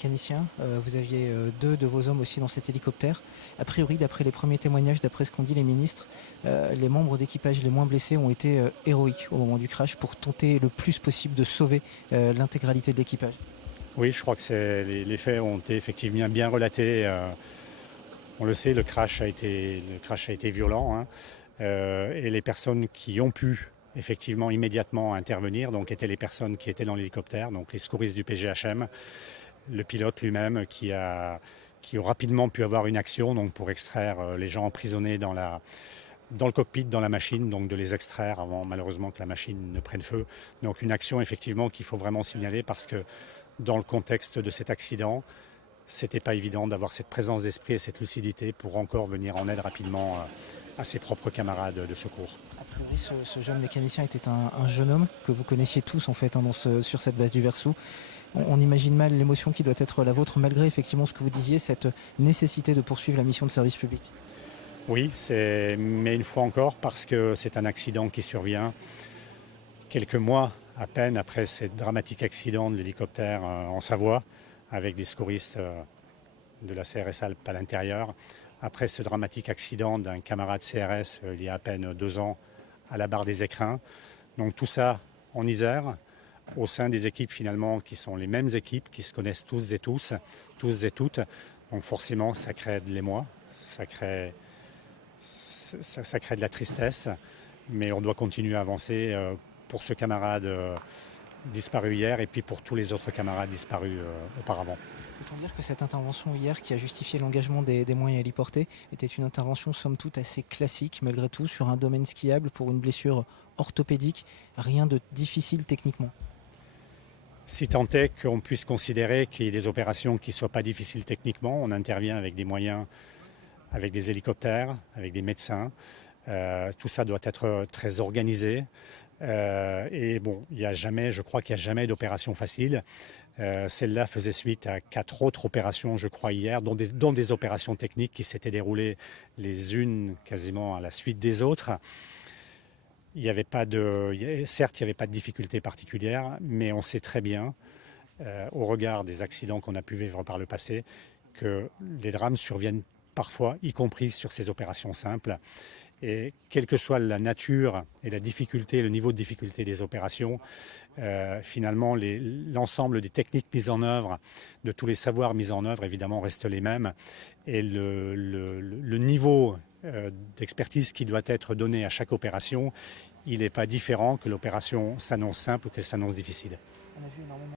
mécanicien, vous aviez deux de vos hommes aussi dans cet hélicoptère. A priori, d'après les premiers témoignages, d'après ce qu'ont dit les ministres, les membres d'équipage les moins blessés ont été héroïques au moment du crash pour tenter le plus possible de sauver l'intégralité de l'équipage. Oui, je crois que les faits ont été effectivement bien relatés. On le sait, le crash a été violent, hein, et les personnes qui ont pu effectivement immédiatement intervenir, donc étaient les personnes qui étaient dans l'hélicoptère, donc les secouristes du PGHM, le pilote lui-même qui ont rapidement pu avoir une action donc pour extraire les gens emprisonnés dans le cockpit, dans la machine, donc de les extraire avant malheureusement que la machine ne prenne feu. Donc une action effectivement qu'il faut vraiment signaler parce que dans le contexte de cet accident, c'était pas évident d'avoir cette présence d'esprit et cette lucidité pour encore venir en aide rapidement à ses propres camarades de secours. A priori, ce jeune mécanicien était un jeune homme que vous connaissiez tous en fait sur cette base du Versou. On imagine mal l'émotion qui doit être la vôtre malgré effectivement ce que vous disiez, cette nécessité de poursuivre la mission de service public. Oui, mais une fois encore parce que c'est un accident qui survient quelques mois à peine après ce dramatique accident de l'hélicoptère en Savoie avec des secouristes de la CRS Alpes à l'intérieur. Après ce dramatique accident d'un camarade CRS il y a à peine 2 ans à la barre des Écrins. Donc tout ça en Isère, au sein des équipes finalement qui sont les mêmes équipes, qui se connaissent tous et toutes. Donc forcément ça crée de l'émoi, ça crée de la tristesse, mais on doit continuer à avancer pour ce camarade disparu hier et puis pour tous les autres camarades disparus auparavant. Peut-on dire que cette intervention hier qui a justifié l'engagement des moyens héliportés était une intervention somme toute assez classique malgré tout sur un domaine skiable pour une blessure orthopédique, rien de difficile techniquement? Si tant est qu'on puisse considérer qu'il y ait des opérations qui ne soient pas difficiles techniquement, on intervient avec des moyens, avec des hélicoptères, avec des médecins. Tout ça doit être très organisé. Et bon, je crois qu'il n'y a jamais d'opération facile. Celle-là faisait suite à 4 autres opérations, je crois, hier, dont des opérations techniques qui s'étaient déroulées les unes quasiment à la suite des autres. Certes, il n'y avait pas de difficultés particulières, mais on sait très bien, au regard des accidents qu'on a pu vivre par le passé, que les drames surviennent parfois, y compris sur ces opérations simples. Et quelle que soit la nature et la difficulté, le niveau de difficulté des opérations, finalement, l'ensemble des techniques mises en œuvre, de tous les savoirs mis en œuvre, évidemment, restent les mêmes. Et le niveau d'expertise qui doit être donné à chaque opération, il n'est pas différent que l'opération s'annonce simple ou qu'elle s'annonce difficile. On a vu énormément